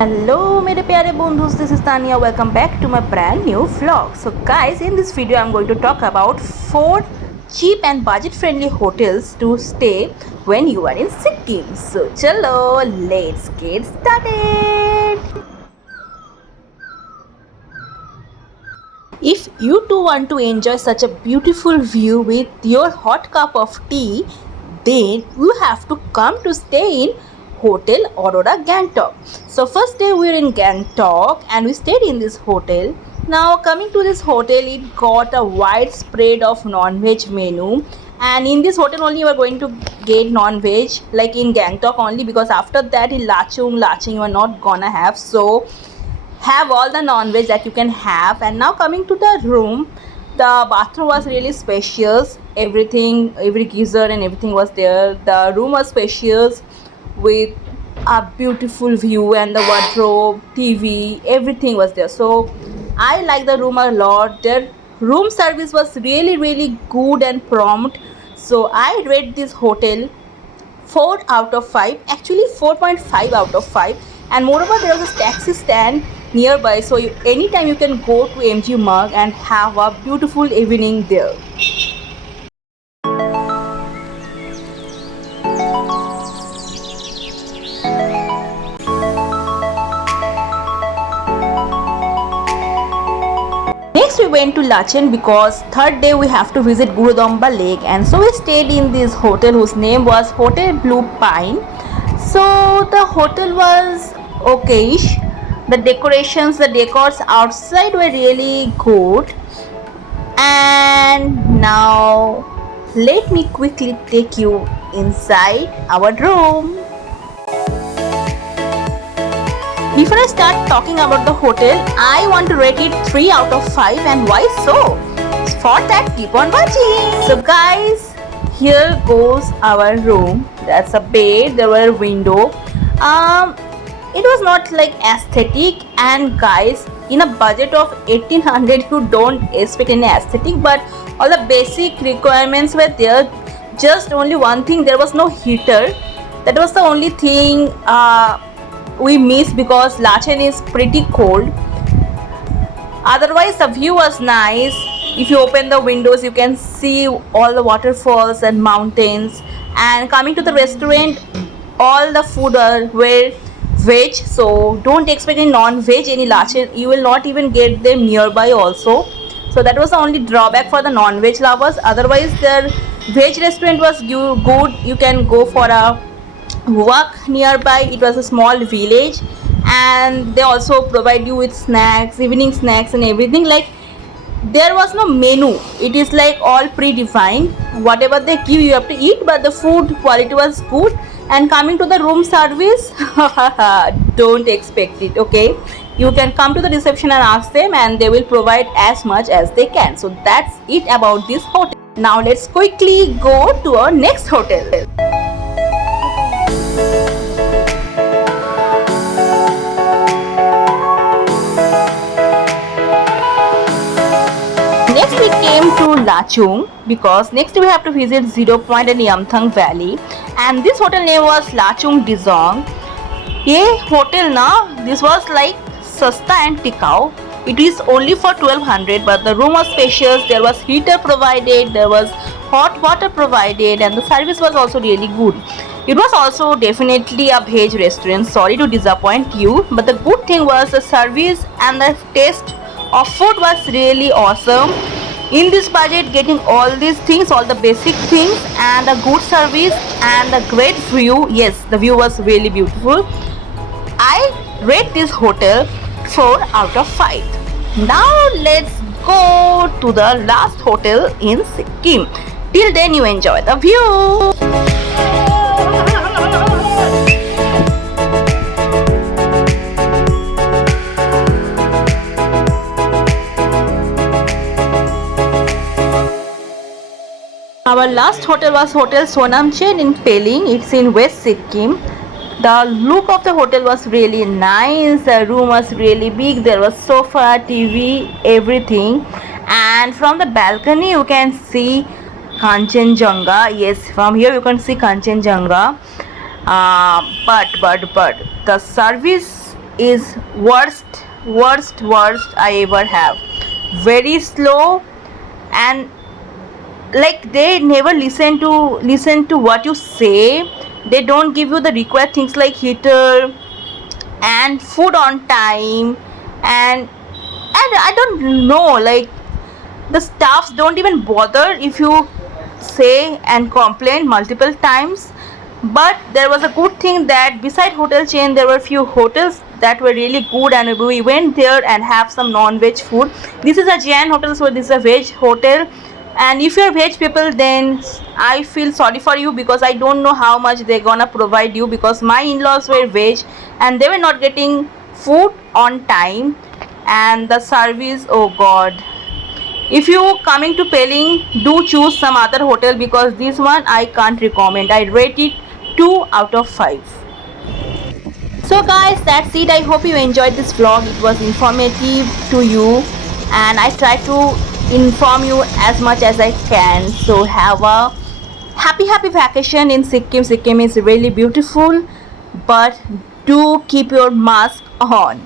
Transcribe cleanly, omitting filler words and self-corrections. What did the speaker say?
Hello मेरे प्यारे बंधुस, this is Tania. Welcome back to my brand new vlog. So guys, in this video I'm going to talk about 4 cheap and budget friendly hotels to stay when you are in Sikkim. So chalo, let's get started. If you too want to enjoy such a beautiful view with your hot cup of tea, then you have to come to stay in Hotel Aurora Gangtok. So first day we were in Gangtok and we stayed in this hotel. Now coming to this hotel, it got a wide spread of non-veg menu, and in this hotel only you are going to get non-veg, like in Gangtok only, because after that in Lachung you are not gonna have. So have all the non-veg that you can have. And now coming to the room, the bathroom was really spacious, every geyser and everything was there. The room was spacious with a beautiful view, and the wardrobe, TV, everything was there. So I like the room a lot. Their room service was really good and prompt. So I rate this hotel 4 out of 5, actually 4.5 out of 5. And moreover, there was a taxi stand nearby, so anytime you can go to MG Marg and have a beautiful evening there. Next we went to Lachen because third day we have to visit Gurudamba Lake, and so we stayed in this hotel whose name was Hotel Blue Pine. So the hotel was okayish. The decorations, the decors outside were really good. And now let me quickly take you inside our room. Before I start talking about the hotel, I want to rate it 3 out of 5. And why so? For that, keep on watching. So guys, here goes our room. That's a bed, there were a window. It was not like aesthetic, and guys, in a budget of 1800 you don't expect any aesthetic, but all the basic requirements were there. Just only one thing, there was no heater. That was the only thing we missed because Lachen is pretty cold. Otherwise the view was nice. If you open the windows you can see all the waterfalls and mountains. And coming to the restaurant, all the food were veg, so don't expect any non-veg any Lachen. You will not even get them nearby also. So that was the only drawback for the non-veg lovers. Otherwise their veg restaurant was good. You can go for a walk nearby. It was a small village, and they also provide you with snacks, evening snacks and everything. Like, there was no menu, it is like all predefined. Whatever they give you have to eat, but the food quality was good. And coming to the room service, don't expect it, okay? You can come to the reception and ask them, and they will provide as much as they can. So that's it about this hotel. Now let's quickly go to our next hotel. Next we came to Lachung because next we have to visit Zero Point and Yamthang Valley, and this hotel name was Lachung Dizong. Ye hotel na, this was like sasta and tikau. It is only for 1200, but the room was spacious, there was heater provided, there was hot water provided, and the service was also really good. It was also definitely a veg restaurant, sorry to disappoint you, but the good thing was the service and the taste of food was really awesome. In this budget, getting all these things, all the basic things, and a good service and a great view. Yes, the view was really beautiful. I rate this hotel 4 out of 5. Now let's go to the last hotel in Sikkim. Till then you enjoy the view. Our last hotel was Hotel Sonamchen in Peling. It's in West Sikkim. The look of the hotel was really nice. The room was really big. There was sofa, TV, everything. And from the balcony you can see Kanchenjunga. Yes, from here you can see Kanchenjunga. But the service is worst I ever have. Very slow, and like they never listen to what you say. They don't give you the required things like heater and food on time, and I don't know, like the staffs don't even bother if you say and complain multiple times. But there was a good thing that beside hotel chain there were few hotels that were really good, and we went there and have some non-veg food. This is a Jain hotel, so this is a veg hotel, and if you're veg people, then I feel sorry for you, because I don't know how much they're gonna provide you, because my in-laws were veg and they were not getting food on time, and the service, oh god. If you coming to Pelling, do choose some other hotel, because this one I can't recommend. I rate it 2 out of 5. So guys, that's it. I hope you enjoyed this vlog. It was informative to you, and I try to inform you as much as I can. So have a happy vacation in Sikkim. Sikkim is really beautiful, but do keep your mask on.